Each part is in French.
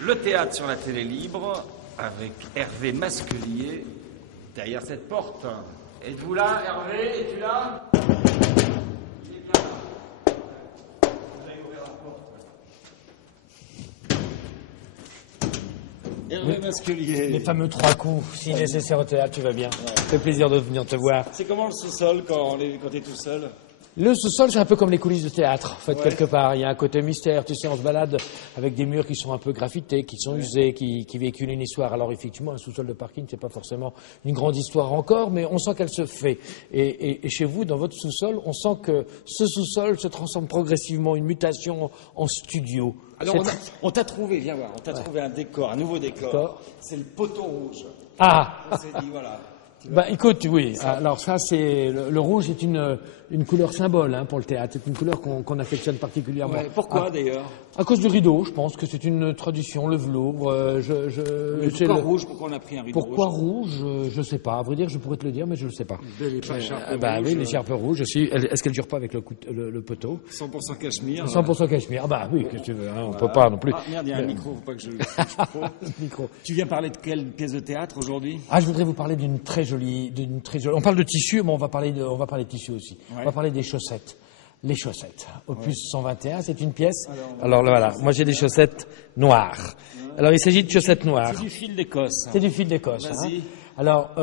Le théâtre sur la télé libre, avec Hervé Masquelier, derrière cette porte. Êtes-vous là, Hervé? Es-tu là? Il est bien là. Vous allez ouvrir la porte. Hervé Masquelier. Les fameux 3 coups, si nécessaire au théâtre, tu vas bien. Ouais. Ça fait plaisir de venir te voir. C'est comment le sous-sol quand t'es tout seul? Le sous-sol, c'est un peu comme les coulisses de théâtre, en fait, quelque part. Il y a un côté mystère, tu sais, on se balade avec des murs qui sont un peu graffités, qui sont usés, qui véhiculent une histoire. Alors, effectivement, un sous-sol de parking, c'est pas forcément une grande histoire encore, mais on sent qu'elle se fait. Et chez vous, dans votre sous-sol, on sent que ce sous-sol se transforme progressivement, une mutation en studio. Alors, on t'a trouvé, viens voir, on t'a trouvé un décor, un nouveau décor. C'est le poteau rouge. Ah! On s'est dit, voilà. Bah, écoute, oui. Alors ça, c'est le rouge est une couleur symbole pour le théâtre. C'est une couleur qu'on affectionne particulièrement. Ouais, pourquoi d'ailleurs? À cause du rideau, je pense que c'est une tradition, le velours. Pourquoi rouge? Pourquoi on a pris un rideau pourquoi rouge? Je sais pas. À vrai dire, je pourrais te le dire, mais je le sais pas. Oui, les charpes rouges aussi. Est-ce qu'elles durent pas avec le poteau? 100% cachemire. 100% cachemire. Ah bah oui, qu'est-ce que tu veux, on peut pas non plus. Ah merde, il y a un micro, faut pas que je micro. Tu viens parler de quelle pièce de théâtre aujourd'hui? Ah, je voudrais vous parler d'une très jolie. On parle de tissu, mais on va parler de tissu aussi. Ouais. On va parler des chaussettes. Les chaussettes. Opus 121, c'est une pièce. Alors voilà, moi j'ai des chaussettes noires. Alors il s'agit de chaussettes noires. C'est du fil d'Écosse. C'est du fil d'Écosse. Vas-y. Alors,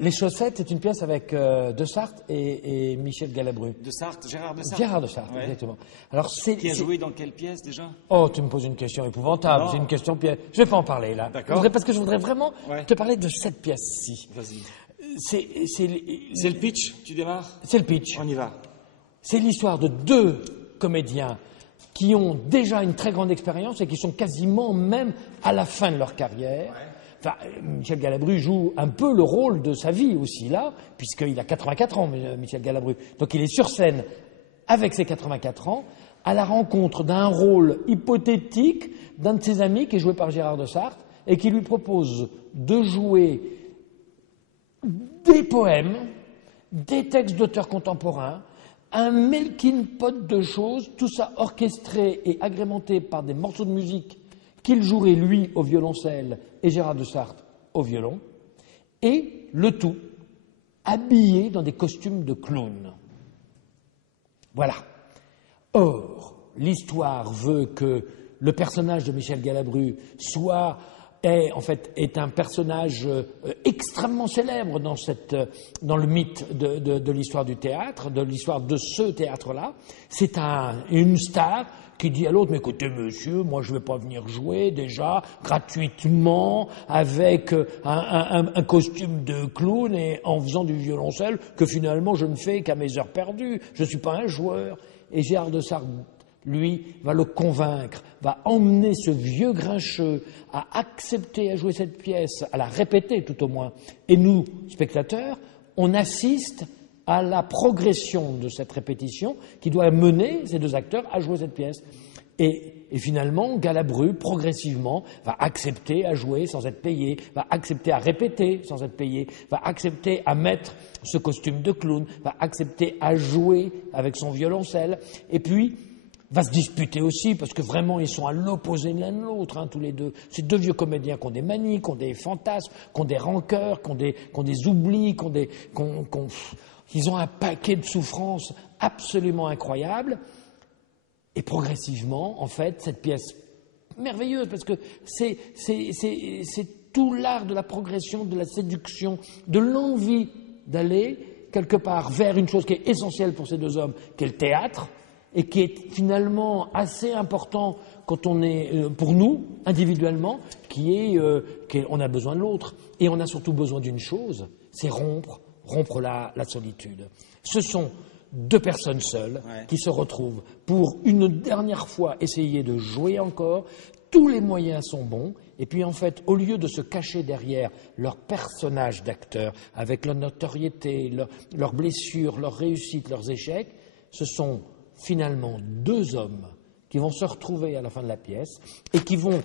les chaussettes, c'est une pièce avec De Sarthe et Michel Galabru. De Sarthe, Gérard de Sarthe. Gérard de Sarthe, exactement. Alors, qui a joué dans quelle pièce déjà? Oh, tu me poses une question épouvantable. C'est une question pièce. Je vais pas en parler là. D'accord. Parce que je voudrais vraiment te parler de cette pièce-ci. Vas-y. C'est le pitch, tu démarres? C'est le pitch. On y va. C'est l'histoire de 2 comédiens qui ont déjà une très grande expérience et qui sont quasiment même à la fin de leur carrière. Ouais. Enfin, Michel Galabru joue un peu le rôle de sa vie aussi là, puisqu'il a 84 ans, Michel Galabru. Donc il est sur scène avec ses 84 ans, à la rencontre d'un rôle hypothétique d'un de ses amis qui est joué par Gérard de Sarthe et qui lui propose de jouer des poèmes, des textes d'auteurs contemporains, un melting pot de choses, tout ça orchestré et agrémenté par des morceaux de musique qu'il jouerait lui au violoncelle et Gérard de Sarthe au violon, et le tout habillé dans des costumes de clown. Voilà. Or, l'histoire veut que le personnage de Michel Galabru est un personnage extrêmement célèbre dans le mythe de l'histoire du théâtre, de l'histoire de ce théâtre-là. C'est une star qui dit à l'autre, mais écoutez monsieur, moi je ne vais pas venir jouer déjà gratuitement avec un costume de clown et en faisant du violoncelle que finalement je ne fais qu'à mes heures perdues, je ne suis pas un joueur. Et Gérard de Sarthe, lui, va le convaincre, va emmener ce vieux grincheux à accepter à jouer cette pièce, à la répéter tout au moins. Et nous, spectateurs, on assiste à la progression de cette répétition qui doit mener ces 2 acteurs à jouer cette pièce. Et finalement, Galabru, progressivement, va accepter à jouer sans être payé, va accepter à répéter sans être payé, va accepter à mettre ce costume de clown, va accepter à jouer avec son violoncelle, et puis va se disputer aussi, parce que vraiment, ils sont à l'opposé de l'un de l'autre, tous les deux. Ces 2 vieux comédiens qui ont des manies, qui ont des fantasmes, qui ont des rancœurs, qui ont des oublis, ils ont un paquet de souffrances absolument incroyables. Et progressivement, en fait, cette pièce merveilleuse, parce que c'est tout l'art de la progression, de la séduction, de l'envie d'aller quelque part vers une chose qui est essentielle pour ces 2 hommes, qui est le théâtre, et qui est finalement assez important quand on est, pour nous, individuellement, on a besoin de l'autre. Et on a surtout besoin d'une chose, c'est rompre la solitude. Ce sont 2 personnes seules qui se retrouvent pour une dernière fois essayer de jouer encore. Tous les moyens sont bons. Et puis en fait, au lieu de se cacher derrière leur personnage d'acteur, avec leur notoriété, leurs blessures, leurs réussites, leurs échecs, ce sont finalement 2 hommes qui vont se retrouver à la fin de la pièce et qui vont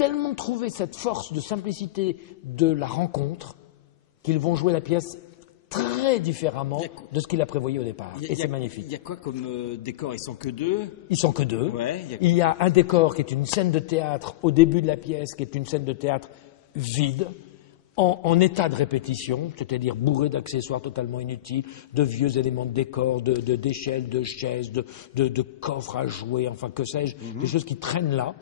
tellement trouvé cette force de simplicité de la rencontre qu'ils vont jouer la pièce très différemment de ce qu'il a prévoyé au départ. Et c'est magnifique. Il y a quoi comme décor? Ils sont que deux? Ils sont que deux. Ouais, il y a un décor qui est une scène de théâtre au début de la pièce, qui est une scène de théâtre vide, en état de répétition, c'est-à-dire bourré d'accessoires totalement inutiles, de vieux éléments de décor, d'échelles, de chaises, de coffres à jouer, enfin que sais-je, des choses qui traînent là.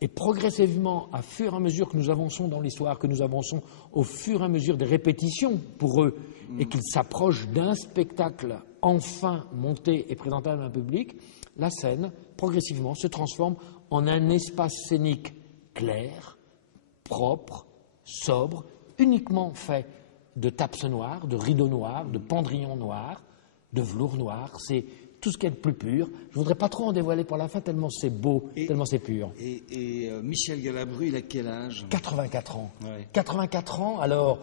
Et progressivement, à fur et à mesure que nous avançons dans l'histoire, que nous avançons au fur et à mesure des répétitions pour eux, et qu'ils s'approchent d'un spectacle enfin monté et présentable à un public, la scène, progressivement, se transforme en un espace scénique clair, propre, sobre, uniquement fait de tapes noires, de rideaux noirs, de pendrillons noirs, de velours noir. C'est tout ce qui est de plus pur. Je ne voudrais pas trop en dévoiler pour la fin, tellement c'est beau, tellement c'est pur. Et Michel Galabru, il a quel âge? 84 ans. Ouais. 84 ans, alors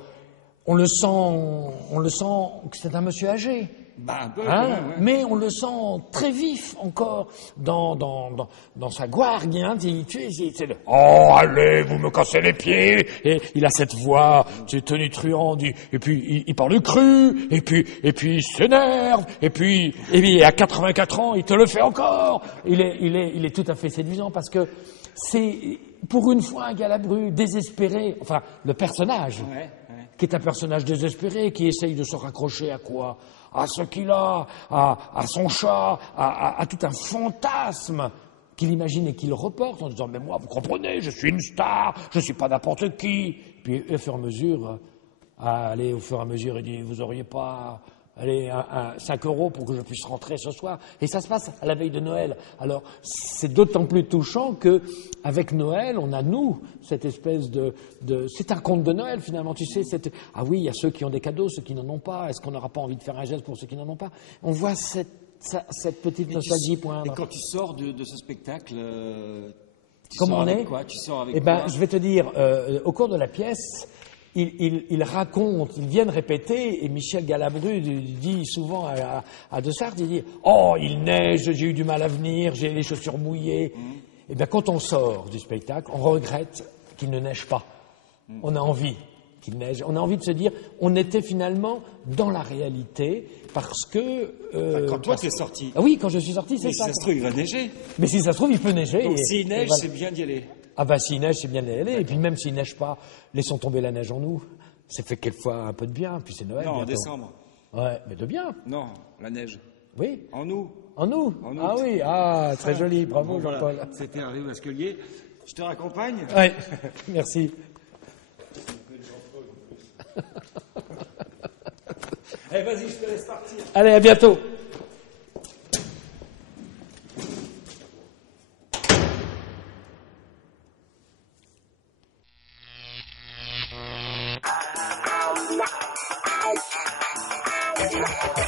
on le sent que c'est un monsieur âgé. Bah, un peu, Hein, ouais. mais on le sent très vif encore dans sa gouargue. Hein, c'est le « Oh, allez, vous me cassez les pieds !» Et il a cette voix tonitruante, et puis il parle cru, et puis il s'énerve, et puis à 84 ans, il te le fait encore. Il est tout à fait séduisant parce que c'est, pour une fois, un Galabru désespéré, enfin, le personnage, qui est un personnage désespéré, qui essaye de se raccrocher à quoi? À ce qu'il a, à son chat, à tout un fantasme qu'il imagine et qu'il reporte en disant « Mais moi, vous comprenez, je suis une star, je ne suis pas n'importe qui !» Puis au fur et à mesure, il dit « Vous auriez pas... Allez, 5 € pour que je puisse rentrer ce soir. » Et ça se passe à la veille de Noël. Alors, c'est d'autant plus touchant que, avec Noël, on a, nous, cette espèce c'est un conte de Noël, finalement, tu sais. Ah oui, il y a ceux qui ont des cadeaux, ceux qui n'en ont pas. Est-ce qu'on n'aura pas envie de faire un geste pour ceux qui n'en ont pas? On voit cette petite nostalgie poindre. Et quand tu sors de ce spectacle, Comment on est? Quoi? Tu sors avec Eh bien, quoi? je vais te dire, au cours de la pièce, ils racontent, ils viennent répéter, et Michel Galabru dit souvent à De Sarthe, il dit « Oh, il neige, j'ai eu du mal à venir, j'ai les chaussures mouillées. » Eh bien, quand on sort du spectacle, on regrette qu'il ne neige pas. On a envie qu'il neige. On a envie de se dire, on était finalement dans la réalité, parce que... Quand toi, t'es sorti. Ah oui, quand je suis sorti, c'est Mais ça. si ça se trouve, il va neiger. Mais si ça se trouve, il peut neiger. Donc et- s'il neige, et voilà. c'est bien d'y aller. Ah bah s'il neige, c'est bien d'y aller. Et puis même s'il neige pas, laissons tomber la neige en nous. Ça fait quelquefois un peu de bien, puis c'est Noël Non, en bientôt. décembre. Ouais, mais de bien, Non, la neige. oui. En nous. En nous. En août. Ah oui, ah, très joli, bravo Bon, Jean-Paul. voilà. C'était Hervé Masquelier. Je te raccompagne. Ouais, merci. Eh, vas-y, je te laisse partir. Allez, à bientôt. Thank you.